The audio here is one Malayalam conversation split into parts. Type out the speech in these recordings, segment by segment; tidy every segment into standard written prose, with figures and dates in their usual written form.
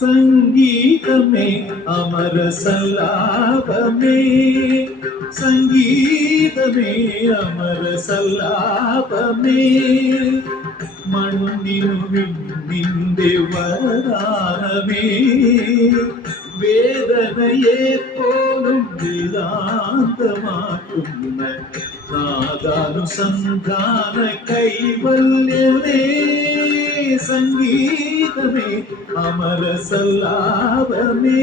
സംഗീതമേ അമര സല്ലാപമേ, സംഗീതമേ അമര സല്ലാപമേ, മണ്ണിനു നിന്റെ വരദാനമേ, വേദനയെ പോലും വേദാന്തമാക്കുന്ന നാദാനുസന്ധാന കൈവല്യമേ, സംഗീതമേ അമര സല്ലാപമേ.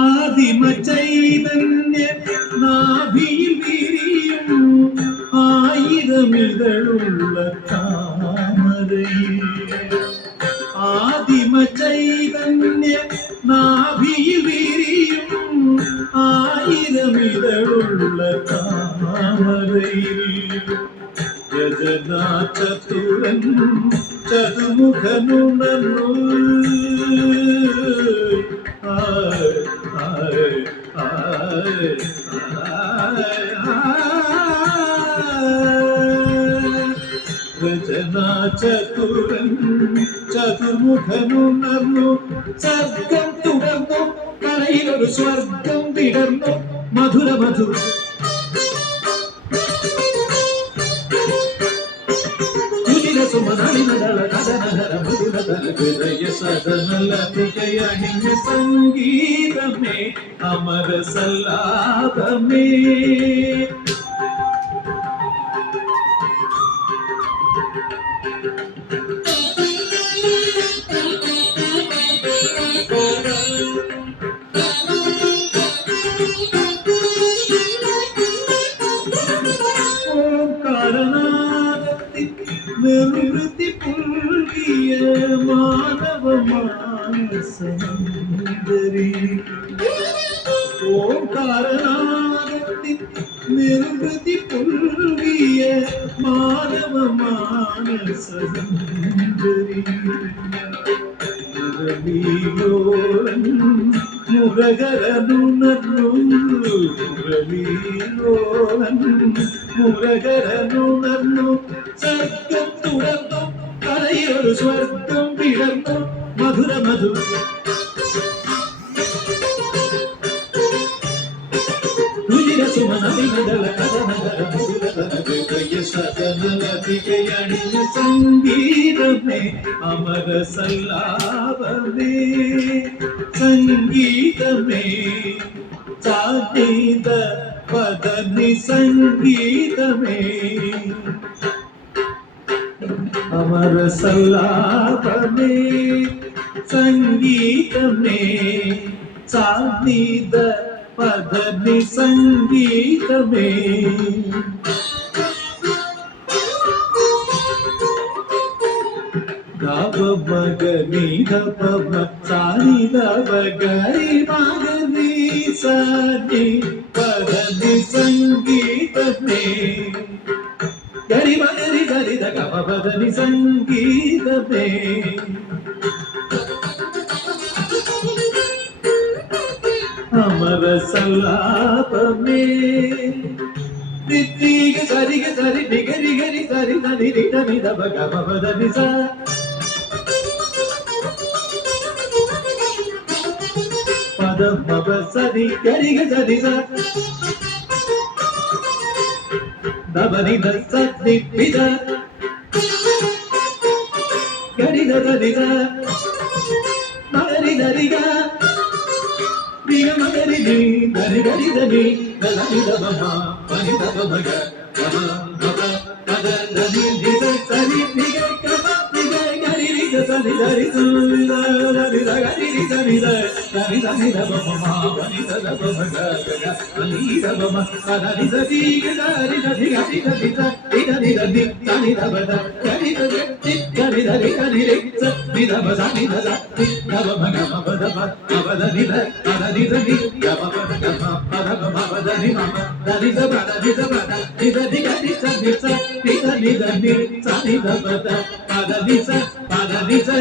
ആദിമ ചൈതന്യ നാഭിയിൽ വിരിയും ആയിരമിതളുള്ള താമരയിൽ, ആദിമ ചൈതന്യ നാഭിയിൽ വിരിയും ആയിരമിതളുള്ള താമരയിൽ, രചനാ ചതുരൻ ചതുമുഖനുണർന്നു രചനാ ചതുരൻ ചതുമുഖനുണർന്നു, സർഗം തുടർന്നു കരയിലൊരു സ്വർഗം വിടർന്നു, മധുര മധുര സംഗീതമേ അമര സല്ലാപമേ. നിർവൃത്തി പുൽകിയ മാനവ മാനസമുദരി, ഓംകാരനാദത്തിൽ നിർവൃത്തി പുൽകിയ മാനവ മാനസമുദരി, മുരളീലോലൻ മുരകരനുണർന്നു, മുരളീലോലൻ മുരകരനുണർന്നു, സർഗം തുറന്നു കരയൊരു സ്വർഗം വിടർന്നു, മധുര മധുര സംഗീതമേ അമര സല്ലാപമേ, സംഗീതമേ ചാതീത പദനി, സംഗീതമേ അമര സല്ലാപമേ, സംഗീതമേ ചാതീത പദനി, സംഗീതമേ. ധപ മഗനി ധപ സാനി ധപ ഗരി മഗനി സാനി പദനി, സംഗീതമേ ഗരി മഗരി ഗരി ധ ഗ പദനി, സംഗീതമേ. അമര സല്ലാപമേ, రిత్తిగ సరిగ సరి నిగరి గరి సరి దని రిట నిద బగ బద నిస పద మబ సరి గరి గ సరి స దబని ద సని పిద గరి ద దని ద మగరి దరిగా రిగ మగరి ని దరి గరి దని దని ద బమ పని ద బగ బమ బమ పద దని ని ద సరి నిగ గమ నిగ గరి రి ద సని దరి సు ద దని ద గరి రి దని ద దని దని ద బమ పని ద బమ గ గ పని ద బమ పద ని ద ది గ దరి ద ది గరి the the the the the the the the దని ద బద గరి ద ది గరి ద రి గరి రి స ది ద బ దని ద ద ది ద బమ గ మ బద బ బద ని ద పద ని ద ని గ మ బద గ మ పద బ బద ని మ దని ద బద ని ద బద ని ద ది గరి స ని స ని ద ని ద ని స ని ద బద పద ని స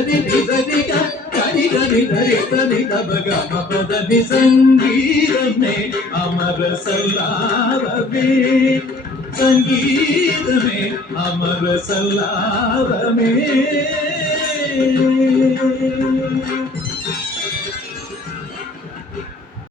ని ద ని గ గరి గరి గరి ద ని ద బ గ మ పద ని సంగీతమే అమర సల్లారమే సంగీతమే అమర సల్లారమే